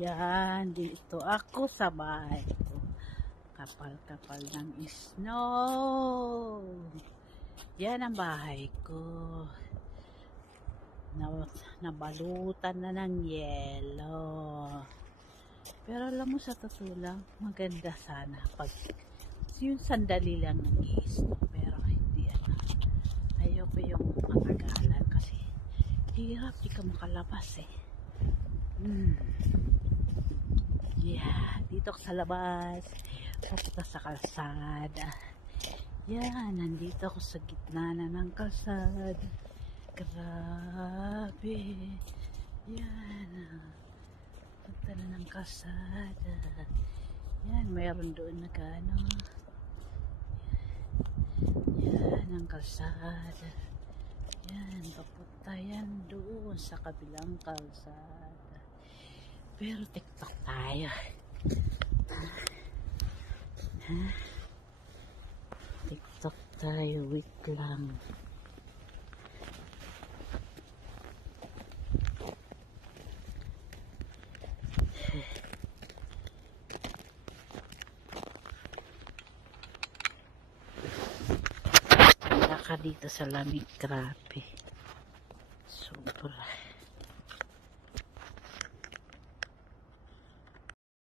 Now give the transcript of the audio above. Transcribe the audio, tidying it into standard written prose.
Yan, dito ako sa bahay ko. Kapal-kapal ng snow. Yan ang bahay ko. Nabalutan na ng yelo. Pero alam mo, sa totoo lang, maganda sana pag yung sandali lang nag-i-snow. Pero hindi ayoko yung matagalan kasi hirap, di ka makalabas eh. Yeah, dito sa labas, papunta sa kalsada. Yan, nandito ako sa gitna na ng kalsada. Grabe. Yan, punta na ng kalsada. Yan, mayroon doon na gano. Yan, ang kalsada. Yan, papunta yan doon sa kabilang kalsada. Pero TikTok tayo. TikTok tayo, wait lang. Wala ka dito sa lamig, grabe.